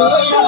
Oh,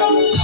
thank you